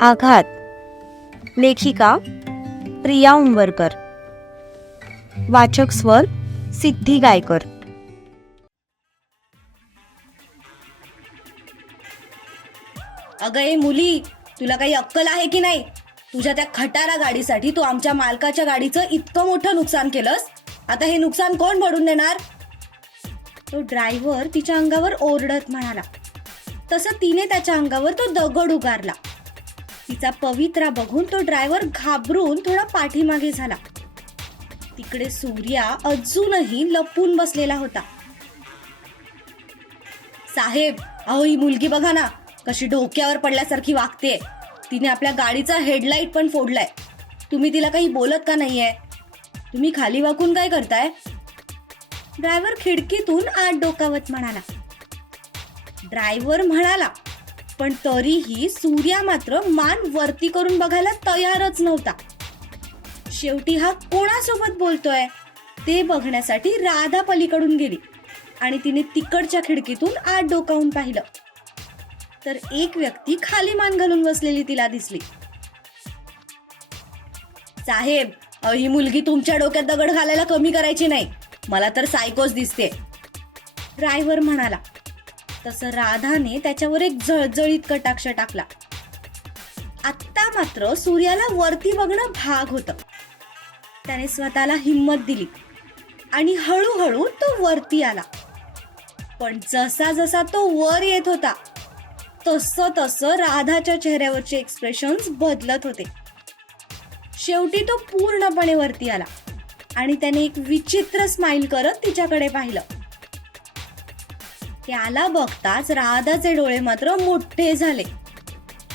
आघात. लेखिका प्रिया उंबरकर. वाचक स्वर सिद्धी गायकर. अगं ए मुली, तुला काही अक्कल आहे की नाही? तुझ्या त्या खटारा गाडीसाठी तू आमच्या मालकाच्या गाडीचं इतकं मोठं नुकसान केलंस. आता हे नुकसान कोण भरून देणार? तो ड्रायव्हर तिच्या अंगावर ओरडत म्हणाला. तसं तिने त्याच्या अंगावर तो दगड उगारला. तिचा पवित्रा बघून तो ड्रायव्हर घाबरून थोडा पाठीमागे झाला. तिकडे सूर्या अजूनही लपून बसलेला होता. साहेब, अहो ही मुलगी बघा ना, कशी डोक्यावर पडल्यासारखी वागतेय. तिने आपल्या गाडीचा हेडलाईट पण फोडलाय. तुम्ही तिला काही बोलत का नाहीये? तुम्ही खाली वाकून काय करताय? ड्रायव्हर खिडकीतून आत डोकावत म्हणाला. ड्रायव्हर म्हणाला, पण तरीही सूर्या मात्र मान वरती करून बघायला तयारच नव्हता. शेवटी हा कोणासोबत बोलतोय ते बघण्यासाठी राधा पलीकडून गेली आणि तिने तिकडच्या खिडकीतून आत डोकावून पाहिलं तर एक व्यक्ती खाली मान घालून बसलेली तिला दिसली. साहेब, ही मुलगी तुमच्या डोक्यात दगड घालायला कमी करायची नाही. मला तर सायकोच दिसते, ड्रायव्हर म्हणाला. तसं राधाने त्याच्यावर एक जळजळीत कटाक्ष टाकला. आत्ता मात्र सूर्याला वरती बघणं भाग होतं. त्याने स्वतःला हिंमत दिली आणि हळूहळू तो वरती आला. पण जसा जसा तो वर येत होता तसं तसं राधाच्या चेहऱ्यावरचे एक्सप्रेशन्स बदलत होते. शेवटी तो पूर्णपणे वरती आला आणि त्याने एक विचित्र स्माइल करत तिच्याकडे पाहिलं. त्याला बघताच राधाचे डोळे मात्र मोठे झाले.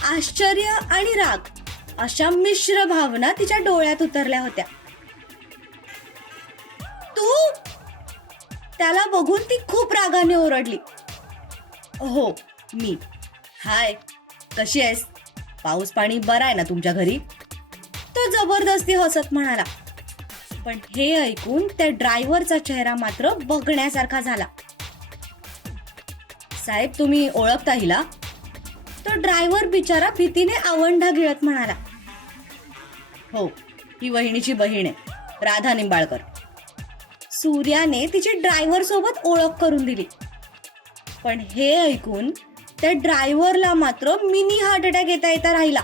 आश्चर्य आणि राग अशा मिश्र भावना तिच्या डोळ्यात उतरल्या होत्या. तू? त्याला बघून ती खूप रागाने ओरडली. हो, मी. हाय, कशी आहेस? पाऊस पाणी बरं आहे ना तुमच्या घरी? तो जबरदस्ती हसत म्हणाला. पण हे ऐकून त्या ड्रायव्हरचा चेहरा मात्र बघण्यासारखा झाला. साहेब, तुम्ही ओळखता हिला? तो ड्रायव्हर बिचारा भीतीने आवंढा गिळत म्हणाला. हो, ही वहिनीची बहीण आहे, राधा निंबाळकर. सूर्याने तिची ड्रायव्हर सोबत ओळख करून दिली. पण हे ऐकून त्या ड्रायव्हरला मात्र मिनी हार्ट अटॅक येता राहिला.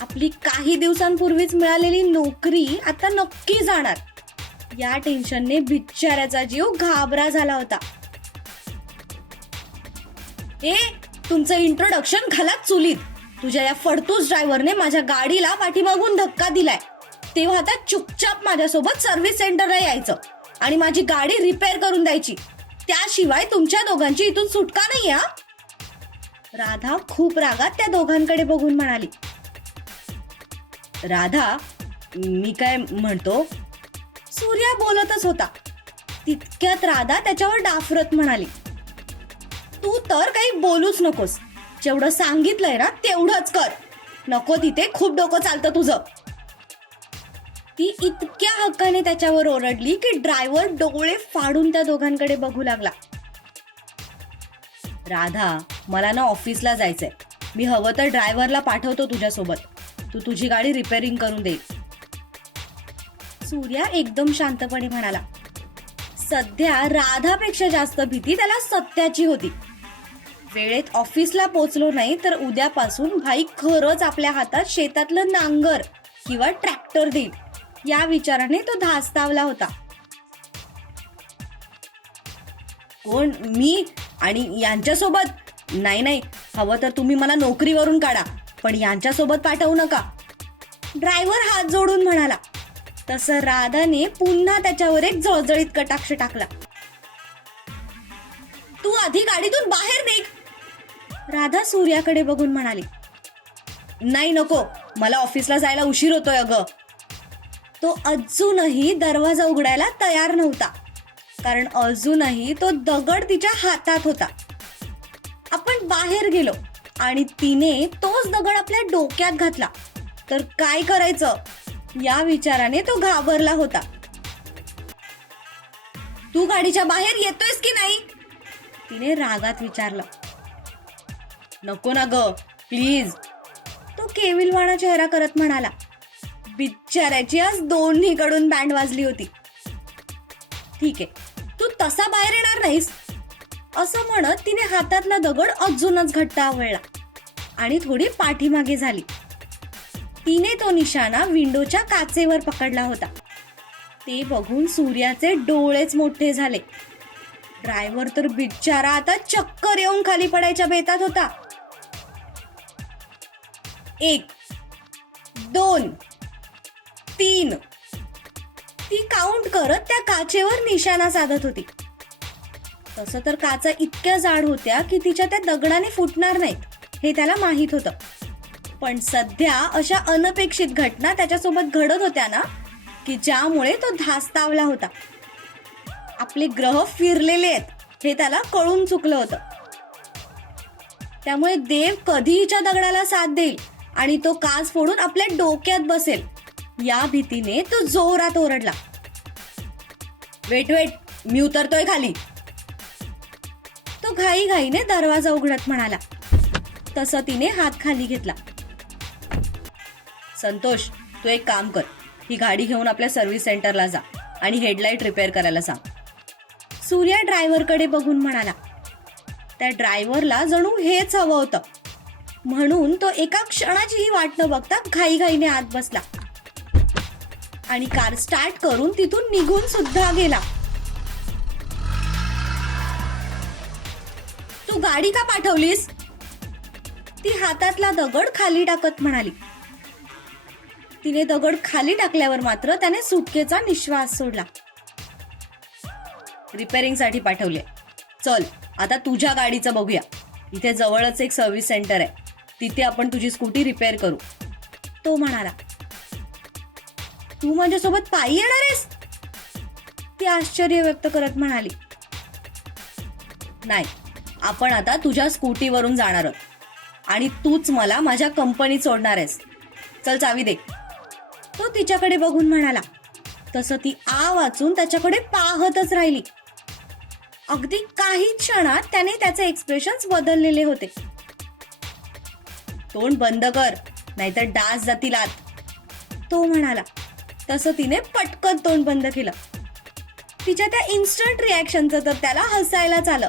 आपली काही दिवसांपूर्वीच मिळालेली नोकरी आता नक्की जाणार या टेन्शनने बिचाऱ्याचा जीव घाबरा झाला होता. ए, तुमचं इंट्रोडक्शन घालात चुलीत. तुझ्या या फडतूस ड्रायव्हरने माझ्या गाडीला पाठीमागून धक्का दिलाय. तेव्हा आता चुपचाप माझ्यासोबत सर्व्हिस सेंटरला यायचं आणि माझी गाडी रिपेअर करून द्यायची. त्याशिवाय तुमच्या दोघांची इथून सुटका नाही. हा, राधा खूप रागात त्या दोघांकडे बघून म्हणाली. राधा, मी काय म्हणतो? सूर्या बोलतच होता. तितक्यात राधा त्याच्यावर डाफरत म्हणाली. तू तर काही बोलूच नकोस. जेवढं सांगितलंय ना तेवढंच कर. नको तिथे खूप डोकं चालतं तुझं. ती इतक्या हक्काने त्याच्यावर ओरडली की ड्रायव्हर डोळे फाडून त्या दोघांकडे बघू लागला. राधा, मला ना ऑफिसला जायचंय. मी हवं तर ड्रायव्हरला पाठवतो तुझ्यासोबत. तू तुझी गाडी रिपेअरिंग करून दे. सूर्या एकदम शांतपणे म्हणाला. सध्या राधापेक्षा जास्त भीती त्याला सत्याची होती. वेळेत ऑफिसला पोचलो नाही तर उद्यापासून भाई खरंच आपल्या हातात शेतातलं नांगर किंवा ट्रॅक्टर देईल या विचाराने तो धास्तावला होता. कोण? मी? आणि यांच्यासोबत? नाही, हवं तर तुम्ही मला नोकरीवरून काढा, पण यांच्यासोबत पाठवू नका, ड्रायव्हर हात जोडून म्हणाला. तसं राधाने पुन्हा त्याच्यावर एक जळजळीत कटाक्ष टाकला. तू आधी गाडीतून बाहेर निघ, राधा सूर्याकडे बघून म्हणाली. नाही, नको, मला ऑफिसला जायला उशीर होतोय अगं. तो अजूनही दरवाजा उघडायला तयार नव्हता, कारण अजूनही तो दगड तिच्या हातात होता. आपण बाहेर गेलो आणि तिने तोच दगड आपल्या डोक्यात घातला तर काय करायचं या विचाराने तो घाबरला होता. तू गाडीच्या बाहेर येतोयस की नाही, तिने रागात विचारलं. नको ना ग, प्लीज, केविलवाणा चेहरा करत म्हणाला, बिचाऱ्याची आज दोन्हीकडून बँड वाजली होती. ठीक आहे, तू तसा बाहेर येणार नाहीस, असं म्हणत तिने हातातला दगड अजूनच घट्ट आवळला आणि थोडी पाठीमागे झाली. तिने तो निशाणा विंडोच्या काचेवर पकडला होता. ते बघून सूर्याचे डोळेच मोठे झाले. ड्रायव्हर तर बिचारा आता चक्कर येऊन खाली पडायच्या बेतात होता. 1, 2, 3 ती काउंट करत त्या काचेवर निशाणा साधत होती. तसं तर काचा इतक्या जाड होत्या की तिच्या त्या दगडाने फुटणार नाहीत हे त्याला माहित होतं. पण सध्या अशा अनपेक्षित घटना त्याच्यासोबत घडत होत्या ना, की ज्यामुळे तो धास्तावला होता. आपले ग्रह फिरलेले आहेत हे त्याला कळून चुकलं होतं. त्यामुळे देव कधीच्या दगडाला साथ देईल आणि तो काच फोडून आपल्या डोक्यात बसेल या भीतीने तो जोरात ओरडला, वेट वेट, मी उतरतोय खाली. तो घाईघाईने दरवाजा उघडत म्हणाला. तसं तिने हात खाली घेतला. संतोष, तू एक काम कर, ही गाडी घेऊन आपल्या सर्व्हिस सेंटरला जा आणि हेडलाईट रिपेअर करायला सांग. सूर्या ड्रायव्हरकडे बघून म्हणाला. त्या ड्रायव्हरला जणू हेच हवं होतं, म्हणून तो एका क्षणाचीही वाट न बघता घाईघाईने आत बसला आणि कार स्टार्ट करून तिथून निघून सुद्धा गेला. तू गाडी का पाठवलीस? ती हातातला दगड खाली टाकत म्हणाली. तिने दगड खाली टाकल्यावर मात्र त्याने सुटकेचा निश्वास सोडला. रिपेअरिंग साठी पाठवले. चल आता तुझ्या गाडीचं बघूया. इथे जवळच एक सर्व्हिस सेंटर आहे, तिथे आपण तुझी स्कूटी रिपेअर करू, तो म्हणाला. तू माझ्यासोबत पायी येणार आहेस? ती आश्चर्य व्यक्त करत म्हणाली. नाही, आपण आता तुझ्या स्कूटीवरून जाणार आहोत आणि तूच मला माझ्या कंपनीत सोडणार आहेस. चल चावी दे, तो तिच्याकडे बघून म्हणाला. तसं ती आ वाचून त्याच्याकडे पाहतच राहिली. अगदी काही क्षणात त्याने त्याचे एक्सप्रेशन्स बदललेले होते. तोंड बंद कर, नाहीतर डास जातील आत, तो म्हणाला. तसं तिने पटकन तोंड बंद केलं. तिच्या त्या इन्स्टंट रिॲक्शनचं तर त्याला हसायलाच आलं.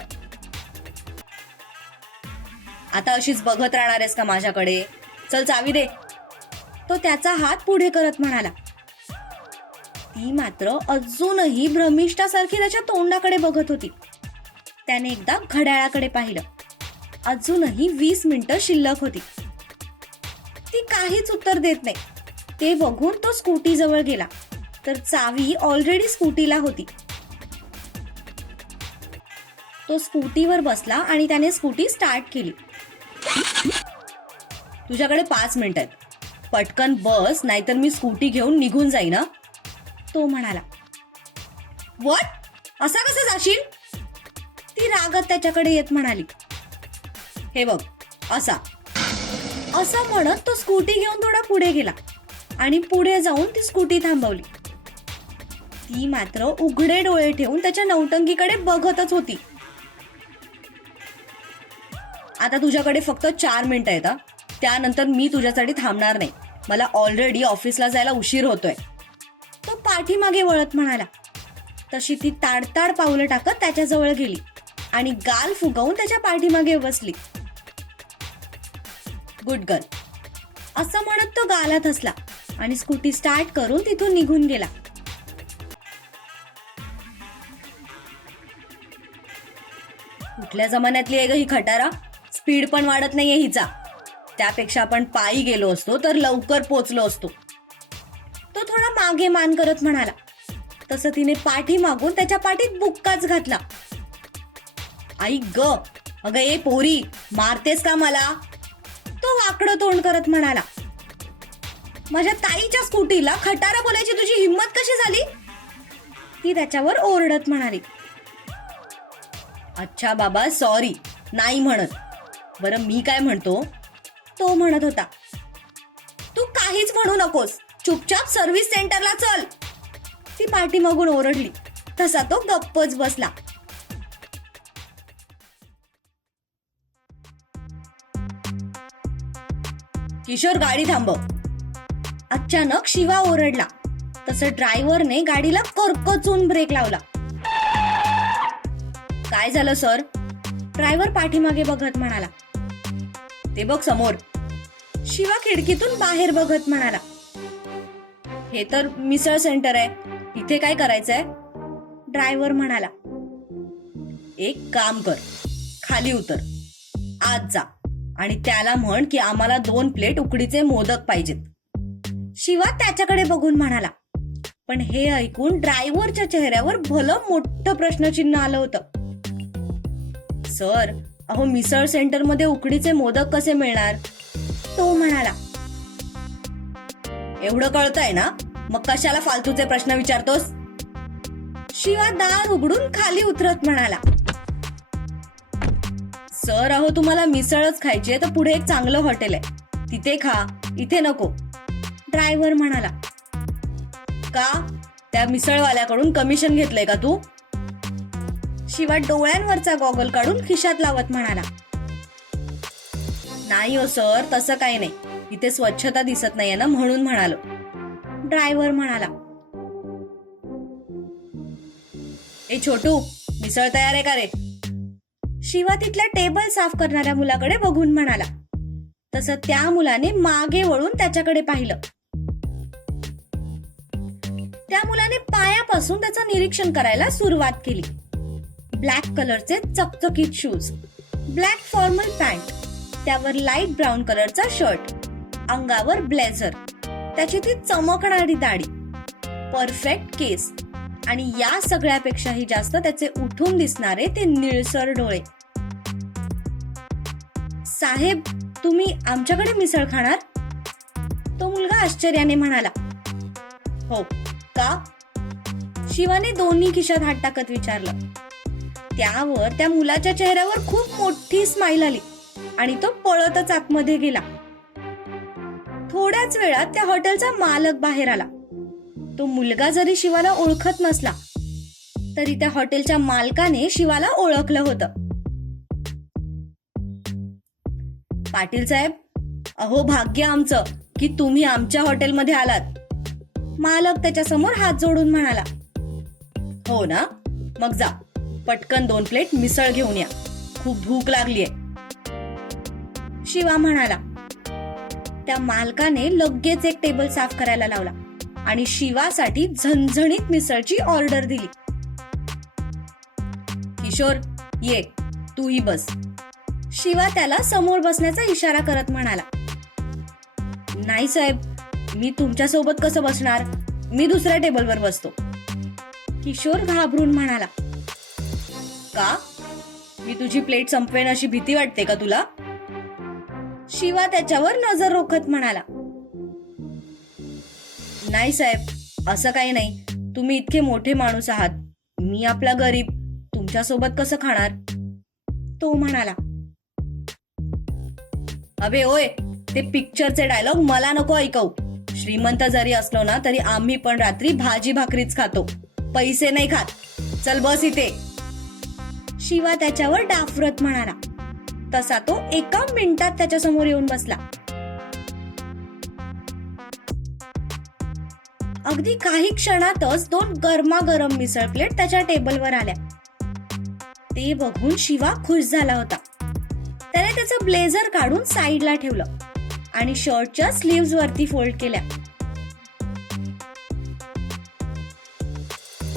आता अशीच बघत राहणार आहेस का माझ्याकडे? चल चावी दे, तो त्याचा हात पुढे करत म्हणाला. ती मात्र अजूनही भ्रमिष्ठासारखी त्याच्या तोंडाकडे बघत होती. त्याने एकदा घड्याळाकडे पाहिलं. अजूनही 20 मिनिटं शिल्लक होती. ती काहीच उत्तर देत नाही. ते बघून तो स्कूटी जवळ गेला तर चावी ऑलरेडी स्कूटीला होती. तो स्कूटीवर बसला आणि त्याने स्कूटी स्टार्ट केली. तुझ्याकडे 5 मिनिट आहेत, पटकन बस, नाहीतर मी स्कूटी घेऊन निघून जाईन, तो म्हणाला. व्हॉट? असा कसं जाशील? ती रागात त्याच्याकडे येत म्हणाली. हे बघ, असा, असं म्हणत तो स्कूटी घेऊन थोडा पुढे गेला आणि पुढे जाऊन ती स्कूटी थांबवली. ती मात्र उघडे डोळे ठेवून त्याच्या नौटंकीकडे बघतच होती. आता तुझ्याकडे फक्त 4 मिनिटं आहेत, त्यानंतर मी तुझ्यासाठी थांबणार नाही. मला ऑलरेडी ऑफिसला जायला उशीर होतोय, तो पाठीमागे वळत म्हणाला. तशी ती ताडताड पावलं टाकत त्याच्याजवळ गेली आणि गाल फुगवून त्याच्या पाठीमागे बसली. गुड गर्ल, असं म्हणत तो गालात हसला आणि स्कूटी स्टार्ट करून तिथून निघून गेला. कुठल्या जमान्यातली आहे ग ही खटारा? स्पीड पण वाढत नाहीये हिचा. त्यापेक्षा आपण पायी गेलो असतो तर लवकर पोचलो असतो, तो थोडा मागे मान करत म्हणाला. तसं तिने पाठी मागून त्याच्या पाठीत बुक्काच घातला. आई ग, अगं ए पोरी, मारतेस का मला? तो वाकडं तोंड करत म्हणाला. माझ्या ताईच्या स्कूटीला खटारा बोलायची तुझी हिंमत कशी झाली? ती त्याच्यावर ओरडत म्हणाली. अच्छा बाबा, सॉरी, नाही म्हणत. बरं मी काय म्हणतो, तो म्हणत होता. तू काहीच म्हणू नकोस, चुपचाप सर्व्हिस सेंटरला चल, ती पाठीमागून ओरडली. तसा तो गप्पच बसला. किशोर गाडी थांबव. अचानक शिवा ओरडला. तसं ड्रायव्हरने गाडीला करकचून ब्रेक लावला. काय झालं सर? ड्रायव्हर पाठीमागे बघत म्हणाला. ते बघ समोर. शिवा खिडकीतून बाहेर बघत म्हणाला. हे तर मिसळ सेंटर आहे, इथे काय करायचंय? ड्रायव्हर म्हणाला. एक काम कर, खाली उतर, आत जा आणि त्याला म्हण की आम्हाला 2 प्लेट उकडीचे मोदक पाहिजेत. शिवा त्याच्याकडे बघून म्हणाला. पण हे ऐकून ड्रायव्हरच्या चेहऱ्यावर भलं मोठं प्रश्नचिन्ह आलं होतं. सर, अहो मिसळ सेंटर मध्ये उकडीचे मोदक कसे मिळणार? तो म्हणाला. एवढं कळतंय ना, मग कशाला फालतूचे प्रश्न विचारतोस? शिवा दार उघडून खाली उतरत म्हणाला. सर, अहो तुम्हाला मिसळच खायची आहे तर पुढे एक चांगलं हॉटेल आहे, तिथे खा, इथे नको. ड्रायव्हर म्हणाला. का? त्या मिसळवाल्याकडून कमिशन घेतलंय का तू? शिवा डोळ्यांवरचा गॉगल काढून खिशात लावत म्हणाला. नाही हो सर, तसं काही नाही, इथे स्वच्छता दिसत नाहीये ना म्हणून म्हणालो. ड्रायव्हर म्हणाला. ए छोटू, मिसळ तयार आहे का रे? शिवा तिथल्या टेबल साफ करणाऱ्या मुलाकडे बघून म्हणाला. तसं त्या मुलाने मागे वळून त्याच्याकडे पाहिलं. त्या मुलाने पायापासून त्याचं निरीक्षण करायला सुरुवात केली. ब्लॅक कलरचे चकचकीत शूज, ब्लॅक फॉर्मल पॅन्ट, त्यावर लाईट ब्राऊन कलरचा शर्ट, अंगावर ब्लेझर, त्याची ती चमकणारी दाढी, परफेक्ट केस आणि या सगळ्यापेक्षाही जास्त त्याचे उठून दिसणारे ते निळसर डोळे. साहेब, तुम्ही आमच्याकडे मिसळ खाणार? तो मुलगा आश्चर्याने म्हणाला. हो का? शिवाने दोन्ही खिशात हात टाकत विचारलं. त्यावर त्या मुलाच्या चेहऱ्यावर खूप मोठी स्माईल आली आणि तो पळतच आतमध्ये गेला. थोड्याच वेळात त्या हॉटेलचा मालक बाहेर आला. तो मुलगा जरी शिवाला ओळखत नसला तरी त्या हॉटेलच्या मालकाने शिवाला ओळखलं होतं. पाटील साहेब, अहो भाग्य आमचं की तुम्ही आमच्या हॉटेलमध्ये आलात. मालक त्याच्या समोर हात जोडून म्हणाला. हो ना, मग जा, पटकन 2 प्लेट मिसळ घेऊन या, खूप भूक लागलीये. शिवा म्हणाला. त्या मालकाने लगेच एक टेबल साफ करायला लावला आणि शिवासाठी झणझणीत मिसळची ऑर्डर दिली. किशोर, ये, तूही बस. शिवा त्याला समोर बसण्याचा इशारा करत म्हणाला. नाही साहेब, मी तुमच्या सोबत कसं बसणार? मी दुसऱ्या टेबलवर बसतो. किशोर घाबरून म्हणाला. का? मी तुझी प्लेट संपवेन अशी भीती वाटते का तुला? शिवा त्याच्यावर नजर रोखत म्हणाला. नाही साहेब, असं काही नाही, तुम्ही इतके मोठे माणूस आहात, मी आपला गरीब, तुमच्या सोबत कसं खाणार? तो म्हणाला. अबे ओय, ते पिक्चरचे डायलॉग मला नको ऐकवू. श्रीमंत जरी असलो ना तरी आम्ही पण रात्री भाजी भाकरीच खातो, पैसे नाही खात. चल बस इथे. शिवा त्याच्यावर डाफरत म्हणाला. तसा तो एका मिनिटात त्याच्या समोर येऊन बसला. अगदी काही क्षणातच 2 गरमागरम मिसळ प्लेट त्याच्या टेबलवर आल्या. ते बघून शिवा खुश झाला होता. त्याने त्याचं ब्लेझर काढून साईडला ठेवलं आणि शर्टच्या स्लीव्ज वरती फोल्ड केल्या.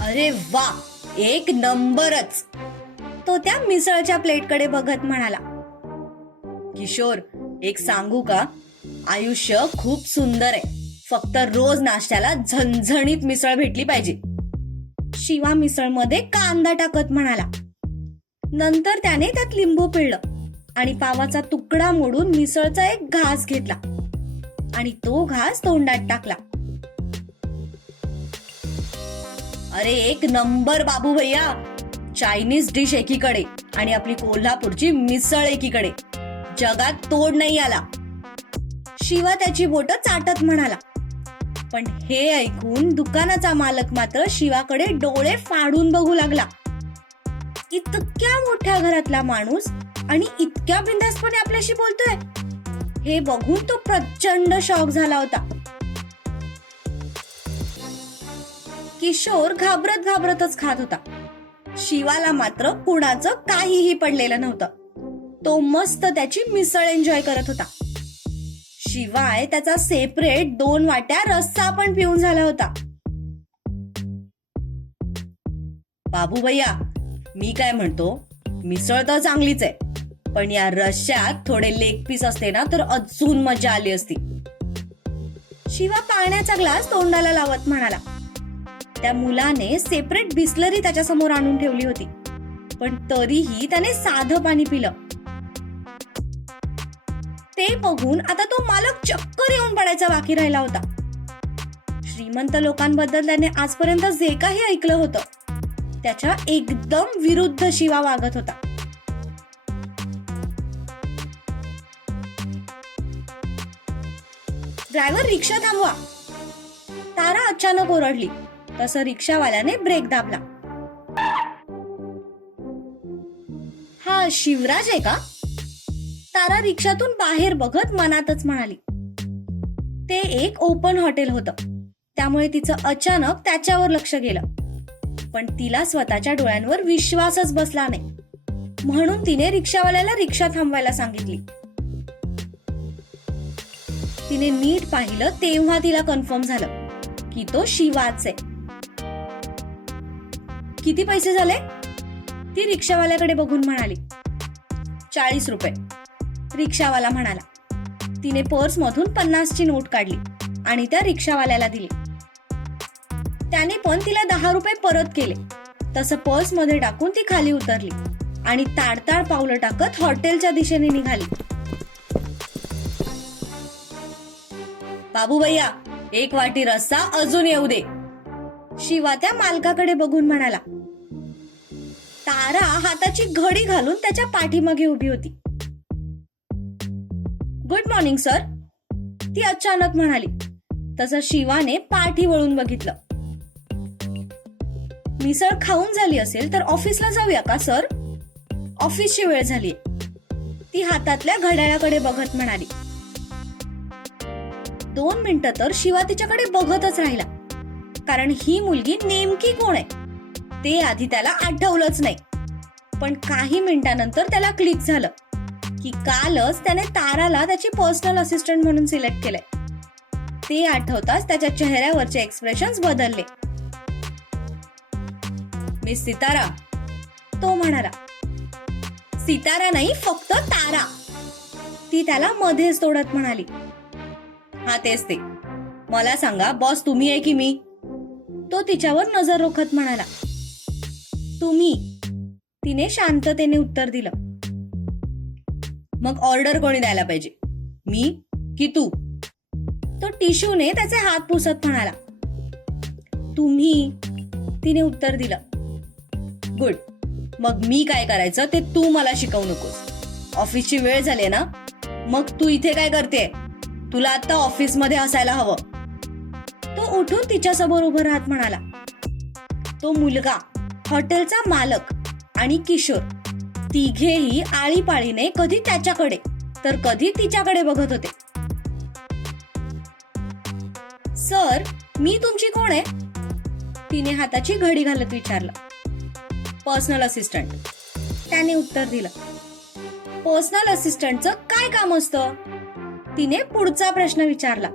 अरे वा, एक नंबरच. तो त्या मिसळच्या प्लेटकडे बघत म्हणाला. किशोर, एक सांगू का? आयुष्य खूप सुंदर आहे, फक्त रोज नाश्त्याला झणझणीत मिसळ भेटली पाहिजे. शिवा मिसळमध्ये कांदा टाकत म्हणाला. नंतर त्याने त्यात लिंबू पिळलं आणि पावाचा तुकडा मोडून मिसळचा एक घास घेतला आणि तो घास तोंडात टाकला. अरे एक नंबर बाबू भैया. चायनीज डिश एकीकडे आणि आपली कोल्हापूरची मिसळ एकीकडे, जगात तोड नाही आला. शिवा त्याची बोटं चाटत म्हणाला. पण हे ऐकून दुकानाचा मालक मात्र शिवाकडे डोळे फाडून बघू लागला. इतक्या मोठ्या घरातला माणूस आणि इतक्या बिनधास्तपणे आपल्याशी बोलतोय, हे बघून तो प्रचंड शॉक झाला होता. किशोर घाबरत घाबरतच खात होता. शिवाला मात्र कुणाचं काहीही पडलेलं नव्हतं. तो मस्त त्याची मिसळ एन्जॉय करत होता. शिवाय त्याचा सेपरेट 2 वाट्या रस्सा पण पिऊन झाला होता. बाबू भैया, मी काय म्हणतो, मिसळ तर चांगलीच आहे, पण या रश्श्यात थोडे लेग पीस असते ना तर अजून मजा आली असती. शिवा पाण्याचा ग्लास तोंडाला लावत म्हणाला. त्या मुलाने सेपरेट बिस्लरी त्याच्या समोर आणून ठेवली होती, पण तरीही त्याने साधं पाणी पिलं. ते बघून आता तो मालक चक्कर येऊन पडायचा बाकी राहिला होता. श्रीमंत लोकांबद्दल त्याने आजपर्यंत जे काही ऐकलं होतं त्याच्या एकदम विरुद्ध शिवा वागत होता. ड्रायव्हर, रिक्षा थांबवा. तारा अचानक ओरडली तसं रिक्षावाल्याने ब्रेक दाबला. हा शिवराज आहे का? तारा रिक्षातून बाहेर बघत मनातच म्हणाली. ते एक ओपन हॉटेल होतं, त्यामुळे तिचं अचानक त्याच्यावर लक्ष गेलं. पण तिला स्वतःच्या डोळ्यांवर विश्वासच बसला नाही, म्हणून तिने रिक्षावाल्याला रिक्षा थांबवायला सांगितली. तिने नीट पाहिलं तेव्हा तिला कन्फर्म झालं की तो शिवाच आहे. किती पैसे झाले? ती रिक्षावाल्याकडे बघून म्हणाली. 40 रुपये, रिक्षावाला म्हणाला. तिने पर्स मधून 50ची नोट काढली आणि त्या रिक्षावाल्याला दिली. त्याने पण तिला 10 रुपये परत केले. तसं पर्स मध्ये टाकून ती खाली उतरली आणि ताडताड पावलं टाकत हॉटेलच्या दिशेने निघाली. बाबू भैया, 1 वाटी रस्सा अजून येऊ दे. शिवा त्या मालकाकडे बघून म्हणाला. तारा हाताची घडी घालून त्याच्या पाठीमागे उभी होती. गुड मॉर्निंग सर, ती अचानक म्हणाली. तसं शिवाने पाठी वळून बघितलं. मिसळ खाऊन झाली असेल तर ऑफिसला जाऊया का सर? ऑफिसची वेळ झाली. ती हातातल्या घड्याळाकडे बघत म्हणाली. 2 मिनिटं तर शिवा तिच्याकडे बघतच राहिला, कारण ही मुलगी नेमकी कोण आहे ते आधी त्याला आठवलंच नाही. पण काही मिनिटांनंतर त्याला क्लिक झालं की कालच त्याने ताराला त्याची पर्सनल असिस्टंट म्हणून सिलेक्ट केलंय. ते आठवताच त्याच्या चेहऱ्यावरचे एक्सप्रेशन्स बदलले. मिस सितारा, तो म्हणाला. सितारा नाही, फक्त तारा, ती त्याला मध्येच तोडत म्हणाली. हा तेच ते. मला सांगा, बॉस तुम्ही आहे की मी? तो तिच्यावर नजर रोखत म्हणाला. तुम्ही, तिने शांततेने उत्तर दिलं. मग ऑर्डर कोणी द्यायला पाहिजे, मी की तू? तो टिश्यूने त्याचे हात पुसत म्हणाला. तुम्ही, तिने उत्तर दिलं. गुड, मग मी काय करायचं ते तू मला शिकवू नकोस. ऑफिसची वेळ झाली ना, मग तू इथे काय करते? तुला आता ऑफिस मध्ये असायला हवं. तो उठून तिच्या समोर उभं राहत म्हणाला. तो मुलगा, हॉटेलचा मालक आणि किशोर तिघेही आळीपाळीने कधी त्याच्याकडे तर कधी तिच्याकडे बघत होते. सर, मी तुमची कोण आहे? तिने हाताची घडी घालत विचारलं. पर्सनल असिस्टंट, त्याने उत्तर दिलं. पर्सनल असिस्टंटचं काय काम असतं? तिने पुढचा प्रश्न विचारला.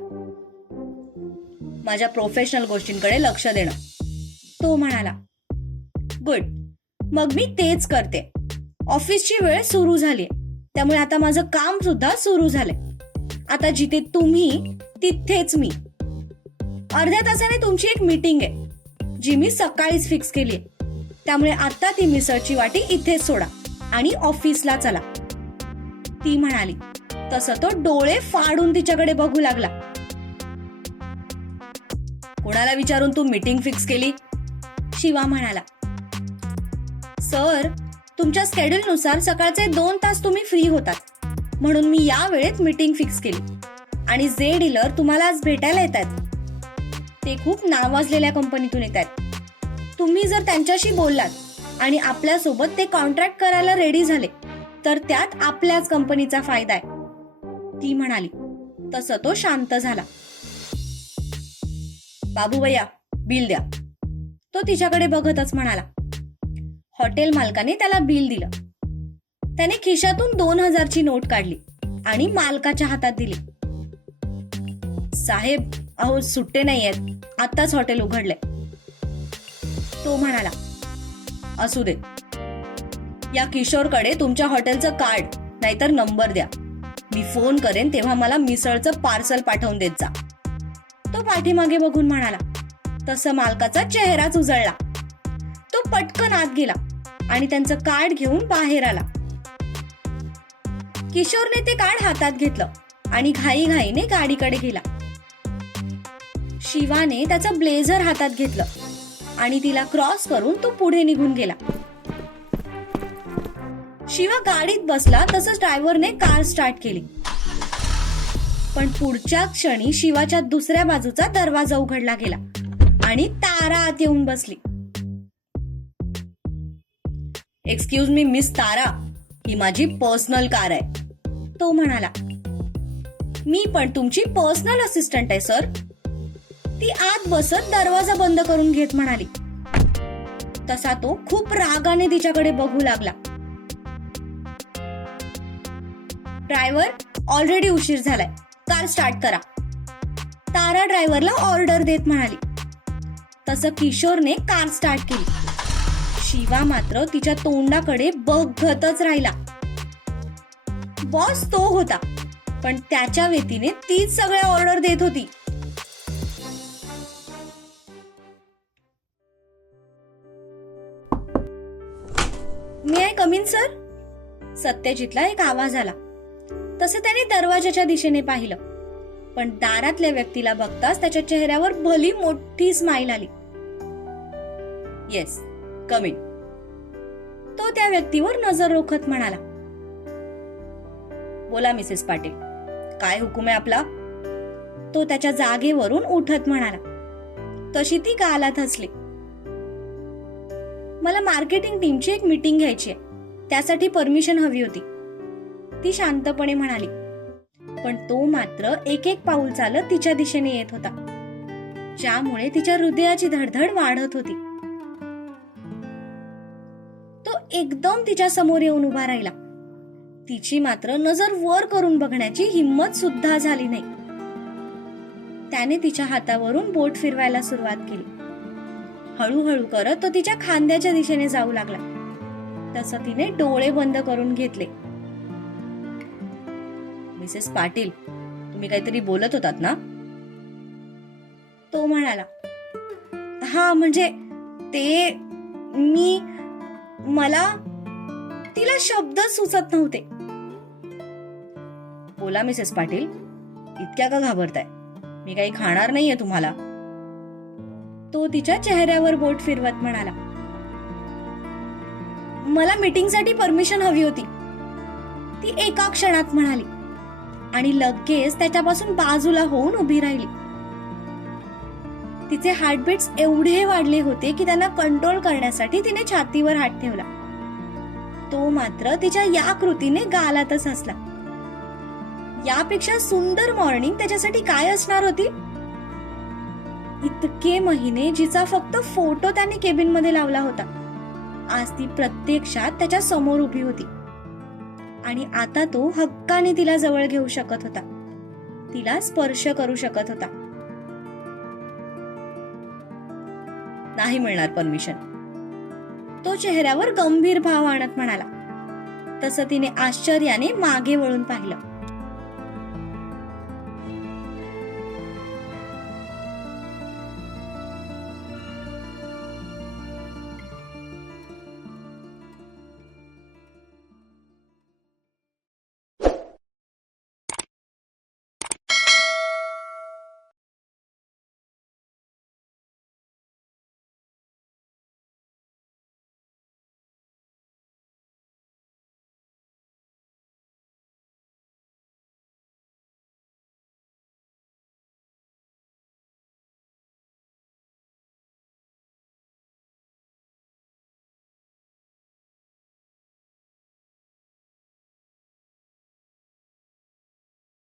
माझ्या प्रोफेशनल गोष्टींकडे लक्ष देणं, तो म्हणाला. गुड, मग मी तेच करते. ऑफिसची वेळ सुरू झाली, त्यामुळे आता माझं काम सुद्धा सुरू झालंय. आता जिथे तुम्ही तिथेच मी. अर्ध्या तासाने तुमची एक मीटिंग आहे जी मी सकाळीच फिक्स केली आहे, त्यामुळे आता ती मिसळची वाटी इथेच सोडा आणि ऑफिसला चला, ती म्हणाली. तसं तो डोळे फाडून तिच्याकडे बघू लागला. कोणाला विचारून तू मीटिंग फिक्स केली? शिवा म्हणाला. सर, तुमच्या स्केड्यूल नुसार सकाळचे 2 तास तुम्ही फ्री होतात, म्हणून मी या वेळेत मीटिंग फिक्स केली. आणि जे डीलर तुम्हाला आज भेटायला येत आहेत ते खूप नावाजलेल्या कंपनीतून येत आहेत. तुम्ही जर त्यांच्याशी बोललात आणि आपल्यासोबत ते कॉन्ट्रॅक्ट करायला रेडी झाले तर त्यात आपल्याच कंपनीचा फायदा आहे. ती म्हणाली. तसं तो शांत झाला. बाबू भैया, बिल द्या. तो तिच्याकडे बघतच म्हणाला. हॉटेल मालकाने त्याला बिल दिलं. त्याने खिशातून 2000ची नोट काढली आणि मालकाच्या हातात दिली. साहेब, अहो सुट्टे नाहीयेत, आत्ताच हॉटेल उघडले. तो म्हणाला, असू दे. या किशोरकडे तुमच्या हॉटेलचं कार्ड नाहीतर नंबर द्या. मी फोन करेन तेव्हा मला मिसळचं पार्सल पाठवून देत जा. तो पाठीमागे बघून म्हणाला. तसं मालकाचा चेहराच उजळला. तो पटकन आत गेला आणि त्यांचं कार्ड घेऊन बाहेर आला. किशोरने ते कार्ड हातात घेतलं आणि घाईघाईने गाडीकडे गेला. शिवाने त्याचं ब्लेझर हातात घेतलं आणि तिला क्रॉस करून तो पुढे निघून गेला. शिवा गाडीत बसला तसंच ड्रायव्हरने कार स्टार्ट केली. पण पुढच्या क्षणी शिवाच्या दुसऱ्या बाजूचा दरवाजा उघडला गेला आणि तारा आत येऊन बसली. एक्सक्यूज मी मिस तारा, ही माझी पर्सनल कार आहे. तो म्हणाला. मी पण तुमची पर्सनल असिस्टंट आहे सर. ती आत बसत दरवाजा बंद करून घेत म्हणाली. तसा तो खूप रागाने तिच्याकडे बघू लागला. ड्रायव्हर, ऑलरेडी उशीर झालाय, कार स्टार्ट करा. तारा ड्रायव्हरला ऑर्डर देत म्हणाली. तसं किशोरने कार स्टार्ट केली. शिवा मात्र तिच्या तोंडाकडे बघतच राहिला. बॉस तो होता, पण त्याच्या वेतीने तीच सगळ्या ऑर्डर देत होती. मी आय कम इन सर? सत्यजितला एक आवाज आला. तसं त्याने दरवाजाच्या दिशेने पाहिलं, पण दारातल्या व्यक्तीला बघताच त्याच्या चेहऱ्यावर भली मोठी स्माईल आली. Yes, come in. तो त्या व्यक्तीवर नजर रोखत म्हणाला. बोला मिसेस पाटील, काय हुकूम आहे आपला? तो त्याच्या जागेवरून उठत म्हणाला. तशी ती गालात हसली. मला मार्केटिंग टीमची एक मीटिंग घ्यायची आहे, त्यासाठी परमिशन हवी होती. ती शांतपणे म्हणाली. पण तो मात्र एक एक पाऊल चालत तिच्या दिशेने येत होता, ज्यामुळे तिच्या हृदयाची धडधड वाढत होती. तो एकदम तिच्या समोर येऊन उभा राहिला. तिची मात्र नजर वर करून बघण्याची हिंमत सुद्धा झाली नाही. त्याने तिच्या हातावरून बोट फिरवायला सुरुवात केली. हळूहळू करत तो तिच्या खांद्याच्या दिशेने जाऊ लागला. तसं तिने डोळे बंद करून घेतले. मिसेस पाटील, तुम्ही काहीतरी बोलत होतात ना? तो म्हणाला. हा म्हणजे ते मला तिला शब्द सुचत नव्हते. बोला मिसेस पाटील, इतक्या का घाबरताय? मी काही खाणार नाहीये तुम्हाला. तो तिच्या चेहऱ्यावर बोट फिरवत म्हणाला. मला मीटिंगसाठी परमिशन हवी होती, ती एका क्षणात म्हणाली आणि लगेच त्याच्यापासून बाजूला होऊन उभी राहिली. तिचे हार्टबीट्स एवढे वाढले होते की त्यांना कंट्रोल करण्यासाठी तिने छातीवर हात ठेवला. तो मात्र तिच्या या कृतीने गालातच हसला. यापेक्षा सुंदर मॉर्निंग त्याच्यासाठी काय असणार होती? इतके महिने जिचा फक्त फोटो त्याने केबिन मध्ये लावला होता, आज ती प्रत्यक्षात त्याच्या समोर उभी होती आणि आता तो हक्काने तिला जवळ घेऊ शकत होता, तिला स्पर्श करू शकत होता. नाही मिळणार परमिशन, तो चेहऱ्यावर गंभीर भाव आणत म्हणाला. तसं तिने आश्चर्याने मागे वळून पाहिलं.